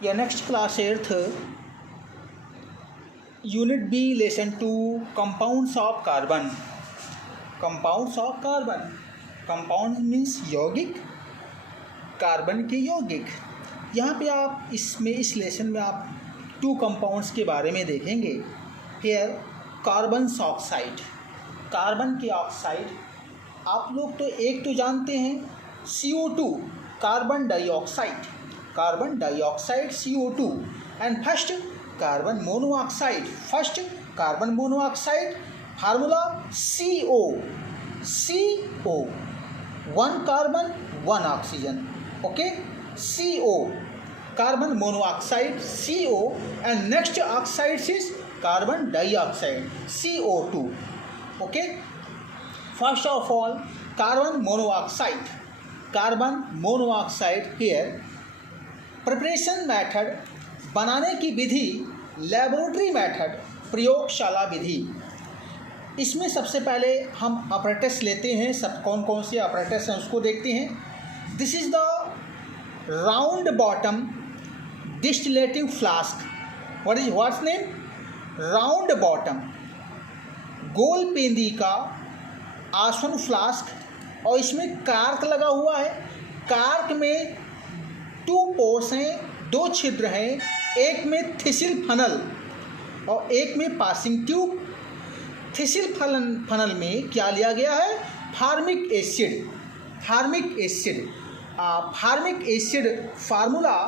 Yeah, next class 8th, Unit B, Lesson 2, Compounds of Carbon. Compounds of Carbon. Compound means यौगिक, carbon के यौगिक. यहाँ पे आप इस लेसन में आप 2 कंपाउंड्स के बारे में देखेंगे. हेयर कार्बन ऑक्साइड, कार्बन के ऑक्साइड. आप लोग तो एक तो जानते हैं CO2, carbon dioxide, carbon dioxide CO2, and first carbon monoxide, first carbon monoxide formula CO, CO, 1 carbon 1 oxygen. Okay, CO, carbon monoxide CO, and next oxide is carbon dioxide CO2. Okay, first of all carbon monoxide, carbon monoxide. Here preparation method, बनाने की विधि, laboratory method, प्रयोगशाला विधि. इसमें सबसे पहले हम apparatus लेते हैं. सब कौन कौन से अपरेटस हैं उसको देखते हैं. This is the round bottom distillating flask. What's name? Round bottom, गोल पेंदी का आसवन फ्लास्क, और इसमें कार्क लगा हुआ है. कार्क में 2 पोर्स हैं, 2 छिद्र हैं. एक में थिसिल फनल और एक में पासिंग ट्यूब. थिसिल फनल में क्या लिया गया है? Formic acid. Formic acid, formic acid formula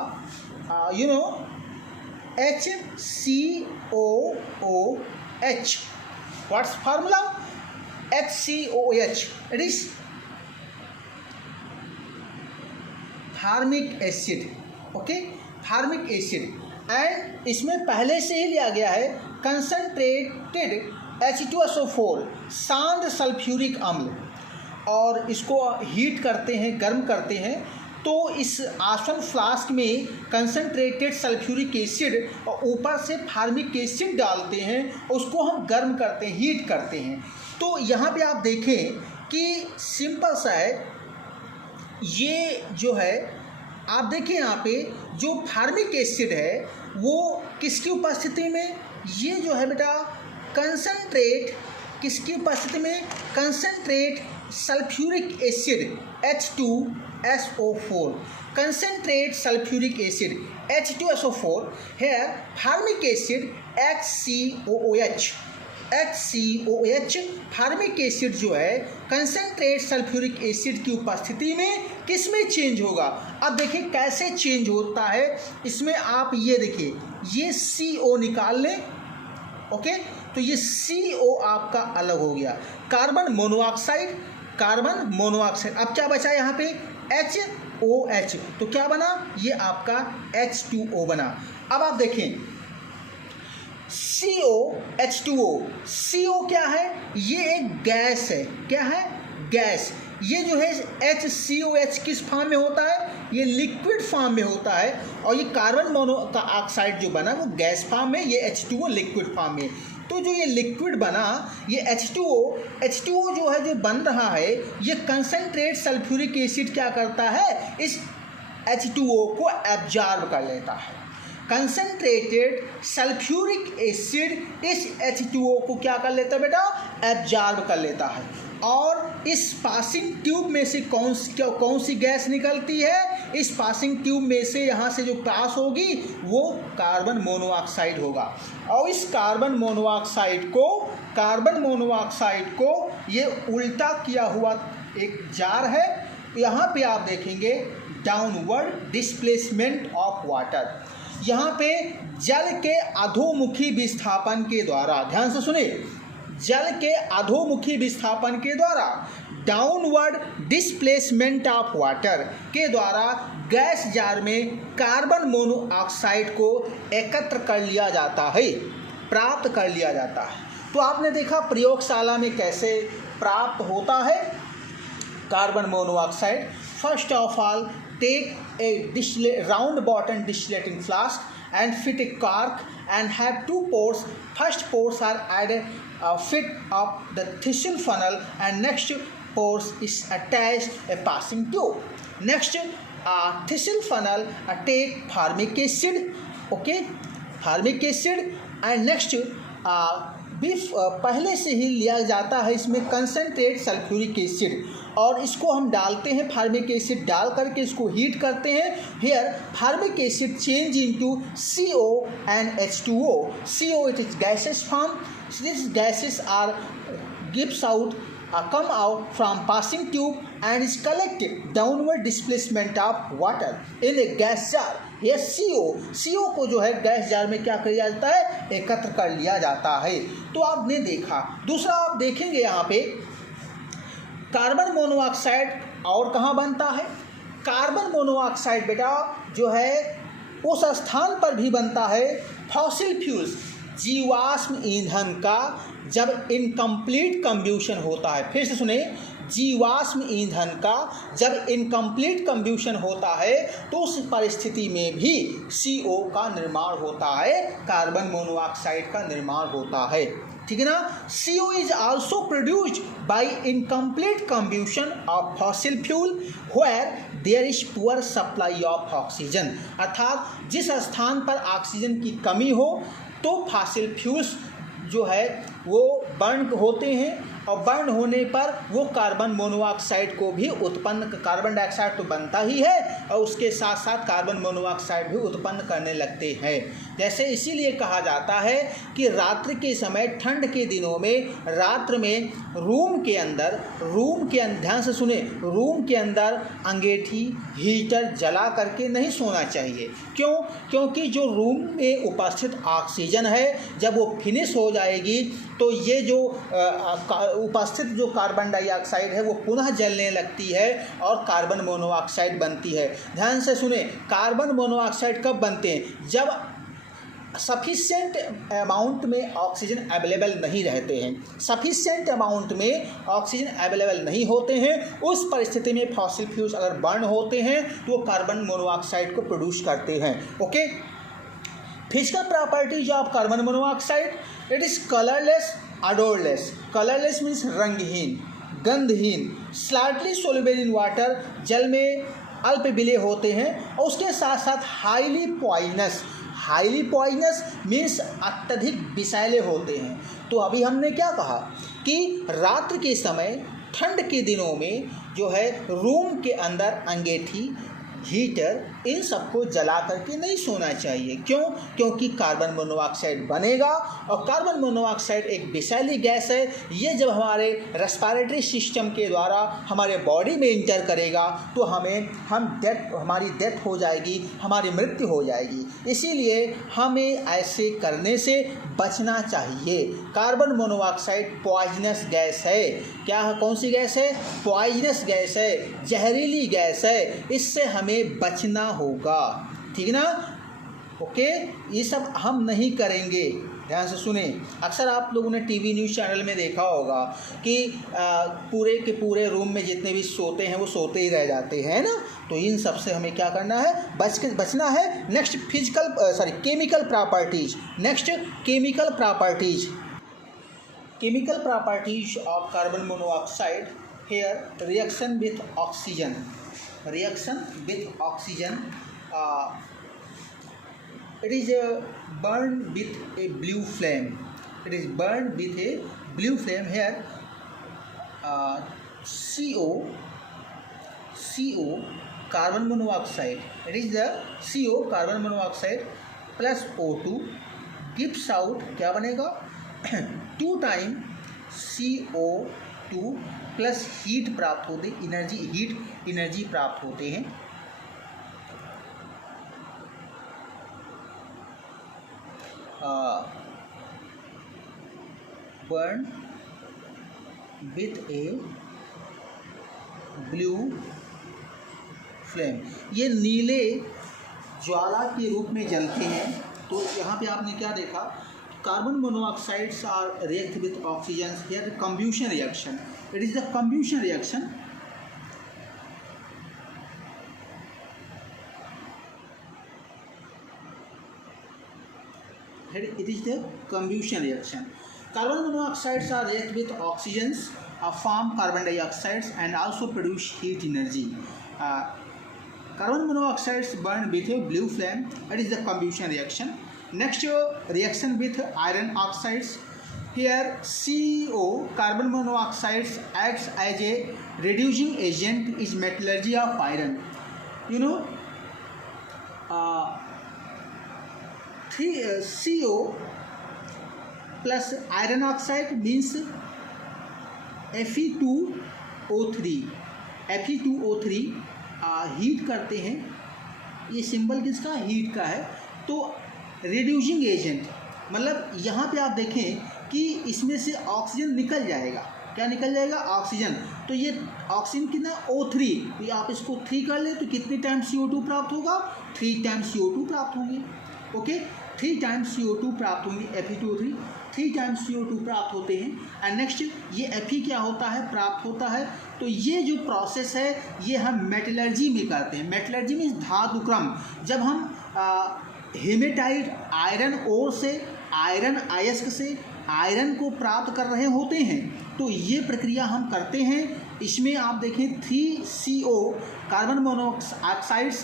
HCOOH. What's formula? HCOOH. It is formic acid. Okay, formic acid. And इसमें पहले से ही लिया गया है कंसनट्रेटेड H2SO4, शांत सल्फ्यूरिक अम्ल, और इसको हीट करते हैं, गर्म करते हैं. तो इस आसवन फ्लास्क में कंसनट्रेटेड सल्फ्यूरिक एसिड और ऊपर से फार्मिक एसिड डालते हैं, उसको हम गर्म करते हैं, हीट करते हैं. तो यहाँ पे आप देखें कि सिंपल सा है. ये जो है आप देखिए, यहाँ पे जो फार्मिक एसिड है वो किसकी उपस्थिति में? ये जो है बेटा कंसनट्रेट, किसकी उपस्थिति में? Concentrate sulphuric acid H2SO4, concentrate sulphuric acid H2SO4. Here formic acid HCOOH. HCOOH formic acid जो है कंसनट्रेट सल्फ्यूरिक एसिड की उपस्थिति में किस में चेंज होगा? अब देखिए कैसे चेंज होता है. इसमें आप ये देखिए, ये CO निकाल लें. ओके, तो ये CO आपका अलग हो गया. Carbon monoxide, carbon monoxide. अब क्या बचा यहाँ पे? HOH. तो क्या बना? ये आपका H2O बना. अब आप देखें CO, H2O. CO क्या है? ये एक गैस है. क्या है? गैस. ये जो है HCOH किस फॉर्म में होता है? ये लिक्विड फॉर्म में होता है. और ये कार्बन मोनोऑक्साइड जो बना वो गैस फॉर्म में, ये H2O लिक्विड फॉर्म में. तो जो ये लिक्विड बना, ये H2O जो है, जो बन रहा है, ये कंसनट्रेट सल्फ्यूरिक एसिड क्या करता है? इस H2O को एब्जॉर्ब कर लेता है. कंसनट्रेटेड सल्फ्यूरिक एसिड इस H2O को क्या कर लेता है बेटा? एब्जॉर्ब कर लेता है. और इस पासिंग ट्यूब में से कौन सी गैस निकलती है? इस पासिंग ट्यूब में से यहाँ से जो पास होगी वो कार्बन मोनोऑक्साइड होगा. और इस कार्बन मोनोऑक्साइड को ये उल्टा किया हुआ एक जार है. यहाँ पे आप देखेंगे डाउनवर्ड डिस्प्लेसमेंट ऑफ वाटर. यहाँ पे जल के अधोमुखी विस्थापन के द्वारा, ध्यान से सुनिए, जल के अधोमुखी विस्थापन के द्वारा, डाउनवर्ड डिस्प्लेसमेंट ऑफ वाटर के द्वारा गैस जार में कार्बन मोनोऑक्साइड को एकत्र कर लिया जाता है, प्राप्त कर लिया जाता है. तो आपने देखा प्रयोगशाला में कैसे प्राप्त होता है carbon monoxide. First of all take a round bottom distillating flask and fit a cork and have 2 pores. First pores are added, fit up the thistle funnel, and next pores is attached a passing tube. Next thistle funnel take formic acid, okay, formic acid, and next भी पहले से ही लिया जाता है इसमें concentrate sulphuric acid, और इसको हम डालते हैं, फार्मिक एसिड डाल करके इसको हीट करते हैं। Here formic acid change into CO and H2O. CO it is gaseous form. These gases are gives out come out from passing tube and is collected downward displacement of water in a gas jar. ये CO को जो है gas jar में क्या किया जाता है, एकत्र कर लिया जाता है। तो आपने देखा। दूसरा आप देखेंगे यहाँ पे कार्बन मोनोऑक्साइड और कहाँ बनता है। कार्बन मोनोऑक्साइड बेटा जो है उस स्थान पर भी बनता है फॉसिल फ्यूल्स, जीवाश्म ईंधन का जब इनकम्प्लीट कंब्यूशन होता है। फिर से सुने, जीवाश्म ईंधन का जब इनकम्प्लीट कंब्यूशन होता है तो उस परिस्थिति में भी CO का निर्माण होता है, कार्बन मोनोऑक्साइड का निर्माण होता है। ठीक है ना। CO is also produced by incomplete combustion of fossil fuel where there is poor supply of oxygen। अर्थात जिस स्थान पर ऑक्सीजन की कमी हो तो फॉसिल फ्यूल्स जो है वो बर्न होते हैं, और बर्न होने पर वो कार्बन मोनोऑक्साइड को भी उत्पन्न, कार्बन डाइऑक्साइड तो बनता ही है और उसके साथ साथ कार्बन मोनोऑक्साइड भी उत्पन्न करने लगते हैं। जैसे इसीलिए कहा जाता है कि रात्रि के समय, ठंड के दिनों में, रात्र में रूम के अंदर ध्यान से सुने, रूम के अंदर अंगीठी हीटर जला करके नहीं सोना चाहिए। क्यों? क्योंकि जो रूम में उपस्थित ऑक्सीजन है जब वो फिनिश हो जाएगी तो ये जो उपस्थित जो कार्बन डाइऑक्साइड है वो पुनः जलने लगती है और कार्बन मोनोऑक्साइड बनती है। ध्यान से सुने, कार्बन मोनोऑक्साइड कब बनते हैं? जब सफिशिएंट अमाउंट में ऑक्सीजन अवेलेबल नहीं रहते हैं, सफिशिएंट अमाउंट में ऑक्सीजन अवेलेबल नहीं होते हैं, उस परिस्थिति में फॉसिल फ्यूल्स अगर बर्न होते हैं तो वो कार्बन मोनोऑक्साइड को प्रोड्यूस करते हैं। Okay. Physical properties of carbon monoxide, it is colourless, odourless. Colourless means रंगहीन, गंधहीन, स्लाइटली सोल्युबल इन वाटर, जल में अल्प विलेय होते हैं, और उसके साथ साथ highly poisonous. Highly poisonous means अत्यधिक विषैले होते हैं। तो अभी हमने क्या कहा कि रात्रि के समय, ठंड के दिनों में जो है रूम के अंदर अंगीठी, हीटर, इन सबको जला करके नहीं सोना चाहिए। क्यों? क्योंकि कार्बन मोनोऑक्साइड बनेगा, और कार्बन मोनोऑक्साइड एक विषैली गैस है। ये जब हमारे रेस्पिरेटरी सिस्टम के द्वारा हमारे बॉडी में इंटर करेगा तो हमारी डेथ हो जाएगी, हमारी मृत्यु हो जाएगी। इसीलिए हमें ऐसे करने से बचना चाहिए। कार्बन मोनोऑक्साइड पॉइजनस गैस है। क्या है? कौन सी गैस है? पॉइजनस गैस है, जहरीली गैस है। इससे हमें बचना होगा। ठीक ना। ओके। ये सब हम नहीं करेंगे। ध्यान से सुने। अक्सर आप लोगों ने टीवी न्यूज़ चैनल में देखा होगा कि पूरे के पूरे रूम में जितने भी सोते हैं वो सोते ही रह जाते हैं ना। तो इन सब से हमें क्या करना है? बचना है। Next chemical properties. Next chemical properties. Chemical properties of carbon monoxide. Here reaction with oxygen. Reaction with oxygen, it is burned with a blue flame. It is burned with a blue flame. Here CO carbon monoxide, it is the CO carbon monoxide plus O2 gives out, क्या बनेगा? 2 time CO2 plus heat प्राप्त होते, energy प्राप्त होते हैं। Burn with A blue flame. ये नीले ज्वाला के रूप में जलते हैं। तो यहाँ पे आपने क्या देखा? Carbon monoxides are react with oxygen. Here combustion reaction, it is the combustion reaction। It is the combustion reaction। Carbon monoxides are react with oxygens, form carbon dioxides and also produce heat energy। carbon monoxide burned with a blue flame. That is the combustion reaction. Next reaction with iron oxides. Here CO, carbon monoxide, acts as a reducing agent is metallurgy of iron. You know, CO plus iron oxide means Fe2O3. Fe2O3 heat करते हैं, ये symbol किसका, heat का है. तो reducing agent मतलब यहाँ पे आप देखें कि इसमें से ऑक्सीजन निकल जाएगा. क्या निकल जाएगा, ऑक्सीजन. तो ये ऑक्सीजन कितना, O3. तो आप इसको 3 कर ले तो कितने टाइम CO2 प्राप्त होगा, 3 टाइम्स CO2 प्राप्त होंगे. ओके, 3 टाइम्स CO2 प्राप्त होंगे. Fe2O3 3 टाइम्स CO2 प्राप्त होते हैं. एंड नेक्स्ट ये Fe क्या होता है, प्राप्त होता है. तो ये जो प्रोसेस है ये हम मेटलर्जी में करते हैं. मेटलर्जी में धातुक्रम, जब हम हेमेटाइट आयरन ओर से, आयरन अयस्क से आयरन को प्राप्त कर रहे होते हैं, तो ये प्रक्रिया हम करते हैं. इसमें आप देखें 3CO कार्बन मोनोऑक्साइड्स,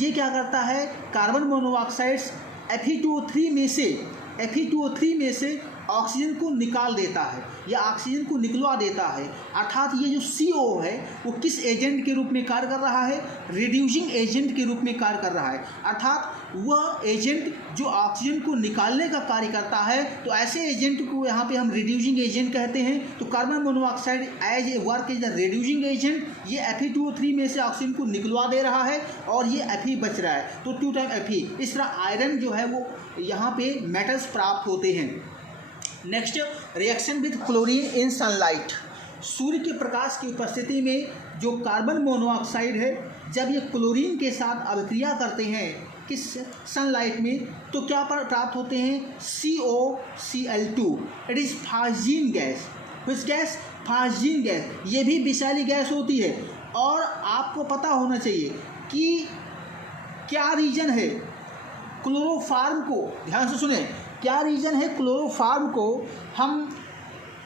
ये क्या करता है, कार्बन मोनोऑक्साइड्स Fe2O3 में से ऑक्सीजन को निकाल देता है या ऑक्सीजन को निकलवा देता है. अर्थात ये जो CO है वो किस एजेंट के रूप में कार्य कर रहा है, रिड्यूसिंग एजेंट के रूप में कार्य कर रहा है. अर्थात वह एजेंट जो ऑक्सीजन को निकालने का कार्य करता है, तो ऐसे एजेंट को यहाँ पे हम रिड्यूसिंग एजेंट कहते हैं. तो carbon monoxide as a work as the reducing agent, ये Fe2O3 में से ऑक्सीजन को निकलवा दे रहा है और ये Fe बच रहा है. तो 2 टाइम Fe. इस तरह आयरन जो है वो यहाँ पे मेटल्स प्राप्त होते हैं. Next reaction with chlorine in sunlight. सूर्य के प्रकाश की उपस्थिति में जो कार्बन मोनोऑक्साइड है, जब ये क्लोरीन के साथ अभिक्रिया करते हैं किस, सनलाइट में, तो क्या प्राप्त होते हैं, COCl2. It is phosgene gas. कुछ गैस, फास्जीन गैस. ये भी विषैली गैस होती है. और आपको पता होना चाहिए कि क्या रीजन है क्लोरोफार्म को, ध्यान से सुने, क्या रीजन है क्लोरोफार्म को हम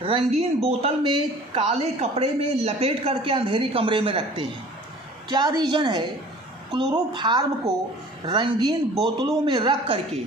रंगीन बोतल में काले कपड़े में लपेट करके अंधेरी कमरे में रखते हैं. क्या रीजन है क्लोरोफार्म को रंगीन बोतलों में रख करके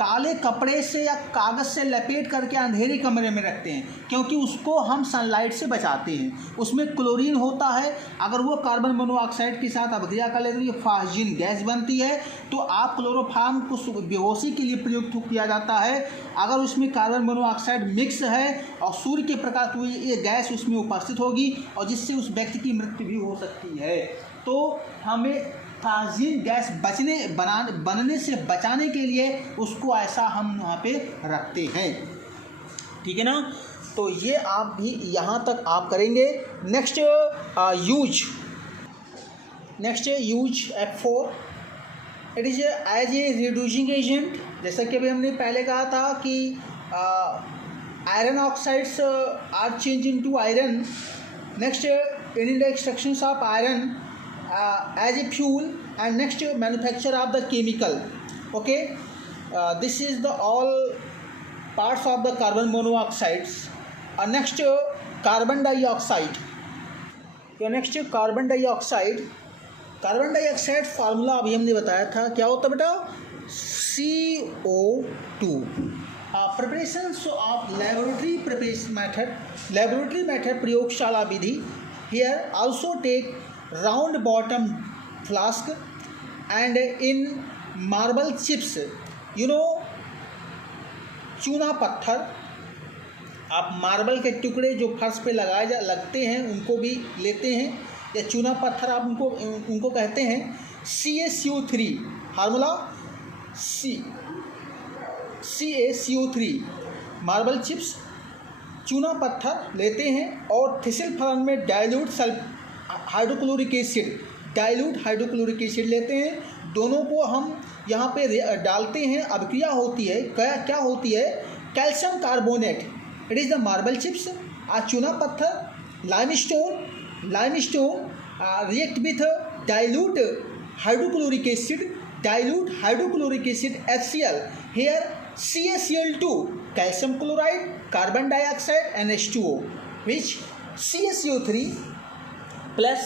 काले कपड़े से या कागज़ से लपेट करके अंधेरी कमरे में रखते हैं? क्योंकि उसको हम सनलाइट से बचाते हैं. उसमें क्लोरीन होता है, अगर वो कार्बन मोनोऑक्साइड के साथ अभिक्रिया कर लेते तो ये फास्जीन गैस बनती है. तो आप क्लोरोफार्म को बेहोशी के लिए प्रयुक्त किया जाता है. अगर उसमें कार्बन मोनोऑक्साइड मिक्स है और सूर्य के प्रकाश, तो ये गैस उसमें उपस्थित होगी और जिससे उस व्यक्ति की मृत्यु भी हो सकती है. तो हमें फास्जीन गैस बनने से बचाने के लिए उसको ऐसा हम वहाँ पे रखते हैं. ठीक है ना. तो ये आप भी यहाँ तक आप करेंगे. Next use F4. It is as a reducing agent. जैसा कि अभी हमने पहले कहा था कि iron oxides are change into iron. Next in the extractions of iron as a fuel, and next manufacture of the chemical. Okay, this is the all parts of the carbon monoxides. Next carbon dioxide. Next carbon dioxide. Carbon dioxide formula अभी हमने बताया था, क्या होता बेटा, CO2. Preparations of laboratory preparation method प्रयोगशाला विधि. Here also take round bottom flask and in marble chips, you know, चूना पत्थर. आप मार्बल के टुकड़े जो फर्श पे लगते हैं उनको भी लेते हैं, या चूना पत्थर आप उनको कहते हैं. CaCO3 formula, CaCO3. Marble chips, चूना पत्थर लेते हैं और थिसिल फलन में डाइल्यूट हाइड्रोक्लोरिक एसिड लेते हैं. दोनों को हम यहाँ पे डालते हैं, अभिक्रिया होती है. क्या होती है, calcium carbonate. It is the marble chips. चूना पत्थर, limestone react with dilute hydrochloric acid HCl. Here CaCl2, calcium chloride, carbon dioxide, NH2O, which CaCO3 plus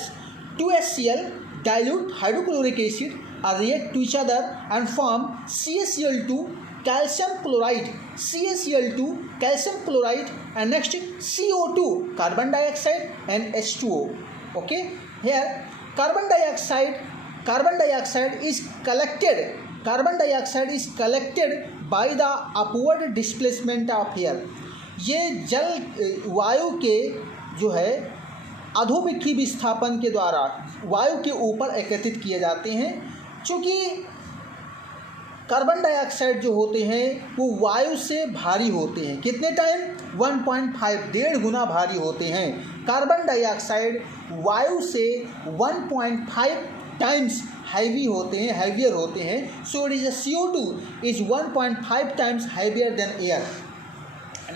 2HCl dilute hydrochloric acid are react to each other and form CaCl2 calcium chloride, CaCl2 calcium chloride, and next CO2 carbon dioxide and H2O. Okay, here carbon dioxide is collected by the upward displacement of air. ये जल वायु के जो है अधोमुखी विस्थापन के द्वारा वायु के ऊपर एकत्रित किए जाते हैं। चूँकि कार्बन डाइऑक्साइड जो होते हैं वो वायु से भारी होते हैं। कितने टाइम? 1.5 1.5 गुना भारी होते हैं। कार्बन डाइऑक्साइड वायु से 1.5 टाइम्स हैवी होते हैं, हैवियर होते हैं। सो it is CO2 is 1.5 times heavier than air.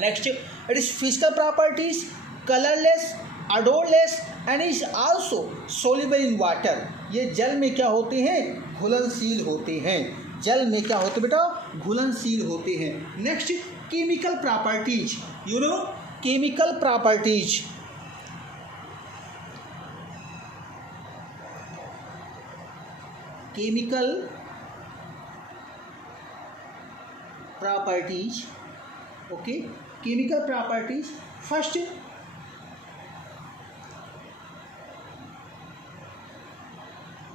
Next, it is physical properties colourless, odorless and is also soluble in water. ये जल में क्या होते हैं? घुलनशील होते हैं। जल में क्या होते बेटा? घुलनशील होते हैं। Next, chemical properties. You know chemical properties. Chemical properties. Okay, chemical properties. First,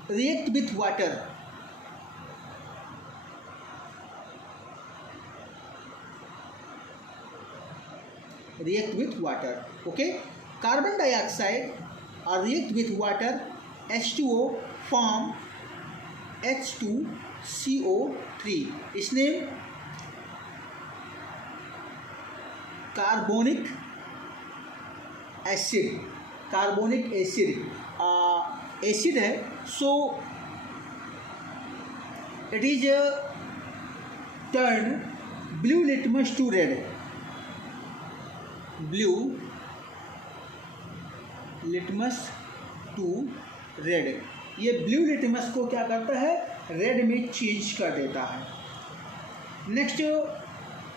react with water. React with water. Okay, carbon dioxide react with water, H2O form H2CO3. इसने कार्बोनिक एसिड है। So it is turn blue litmus to red. Blue litmus to red. ये blue litmus को क्या करता है? Red में change कर देता है। Next,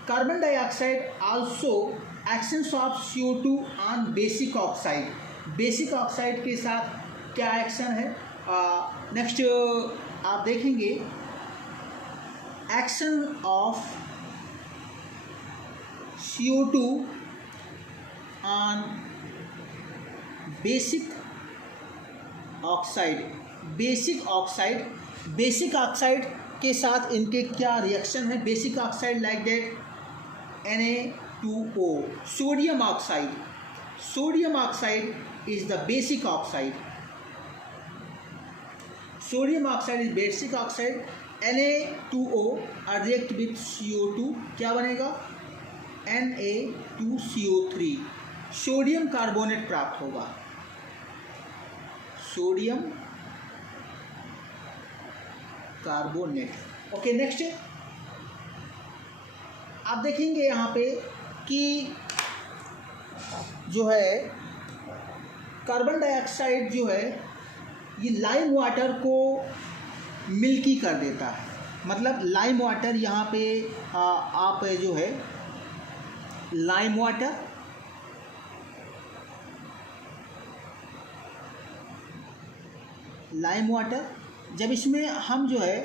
carbon dioxide also actions of CO2 on basic oxide. Basic oxide के साथ क्या एक्शन है? नेक्स्ट आप देखेंगे action of CO2 on basic oxide. Basic oxide के साथ इनके क्या रिएक्शन है? Basic oxide like that Na2O। Sodium oxide is the basic oxide. Sodium oxide is basic oxide. Na2O react with CO2, क्या बनेगा? Na2CO3। सोडियम कार्बोनेट प्राप्त होगा। Sodium carbonate. Okay, next आप देखेंगे यहाँ पे कि जो है कार्बन डाइऑक्साइड जो है ये लाइम वाटर को मिल्की कर देता है। मतलब लाइम वाटर यहाँ पे आप जो है लाइम वाटर जब इसमें हम जो है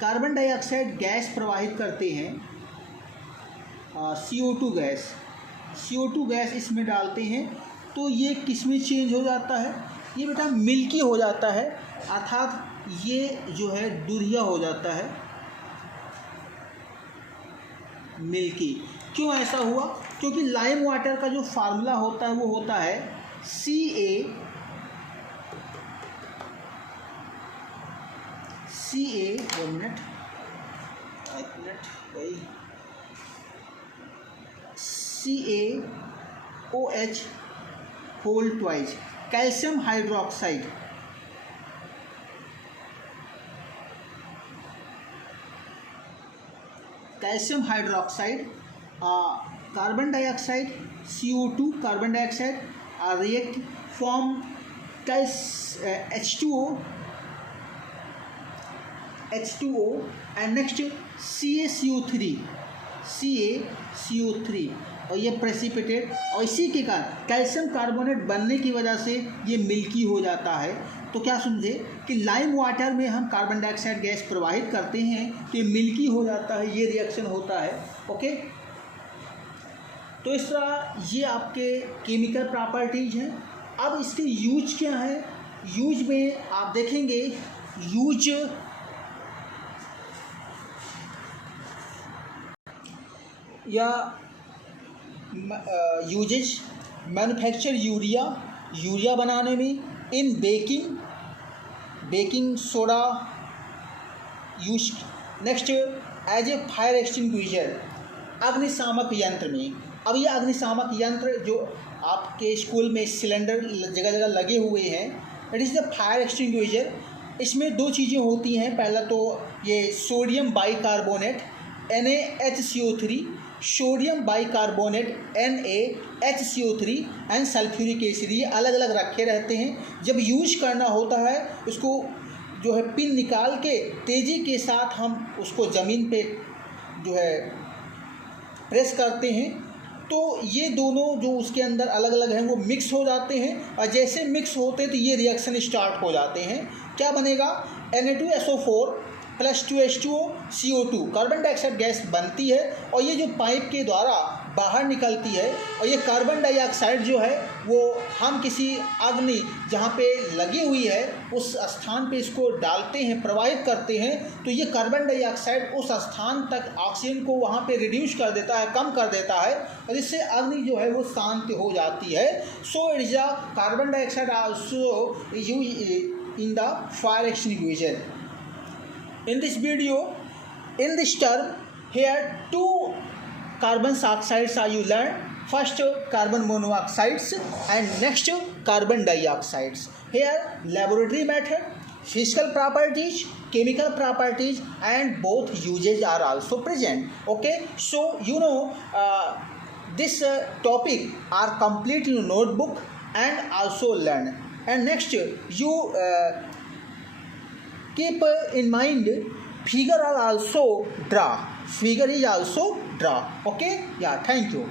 कार्बन डाइऑक्साइड गैस प्रवाहित करते हैं, CO2 गैस इसमें डालते हैं तो ये किस में चेंज हो जाता है? ये बेटा मिल्की हो जाता है, अर्थात ये जो है दूधिया हो जाता है, मिल्की। क्यों ऐसा हुआ? क्योंकि लाइम वाटर का जो फार्मूला होता है वो होता है CaOH whole twice calcium hydroxide. Carbon dioxide CO2 carbon dioxide react form H2O and next CaCO3 और ये प्रेसिपिटेट, और इसी के कारण कैल्शियम कार्बोनेट बनने की वजह से ये मिल्की हो जाता है। तो क्या समझे कि लाइम वाटर में हम कार्बन डाइऑक्साइड गैस प्रवाहित करते हैं तो ये मिल्की हो जाता है, ये रिएक्शन होता है। ओके, तो इस तरह ये आपके केमिकल प्रॉपर्टीज हैं। अब इसके यूज क्या है? यूज में आप देखेंगे यूज या यूजेज मैन्युफैक्चर यूरिया बनाने में, in baking soda use, next as a fire extinguisher अग्निशामक यंत्र में। अब ये अग्निशामक यंत्र जो आपके स्कूल में सिलेंडर जगह जगह लगे हुए हैं, it is the fire extinguisher. इसमें दो चीज़ें होती हैं, पहला तो ये sodium bicarbonate NaHCO3, sodium bicarbonate NaHCO3 and sulphuric acid, ये अलग अलग रखे रहते हैं। जब यूज करना होता है उसको जो है पिन निकाल के तेज़ी के साथ हम उसको ज़मीन पे जो है प्रेस करते हैं, तो ये दोनों जो उसके अंदर अलग अलग हैं वो मिक्स हो जाते हैं, और जैसे मिक्स होते हैं तो ये रिएक्शन स्टार्ट हो जाते हैं। क्या बनेगा? Na2SO4 + 2H2O CO2 carbon dioxide gas बनती है, और ये जो पाइप के द्वारा बाहर निकलती है, और ये कार्बन डाइऑक्साइड जो है वो हम किसी अग्नि जहाँ पे लगी हुई है उस स्थान पे इसको डालते हैं, प्रवाहित करते हैं, तो ये कार्बन डाइऑक्साइड उस स्थान तक ऑक्सीजन को वहाँ पे रिड्यूस कर देता है, कम कर देता है, और इससे अग्नि जो है वो शांत हो जाती है। So it is a carbon dioxide also use in the fire extinguisher. In this video, in this term, here two carbon oxides are you learn. First carbon monoxides and next carbon dioxides. Here laboratory method, physical properties, chemical properties and both uses are also present. Okay, so you know this topic are complete in notebook and also learn. And next you keep in mind figure are also draw. Figure is also draw. Okay, yeah, thank you.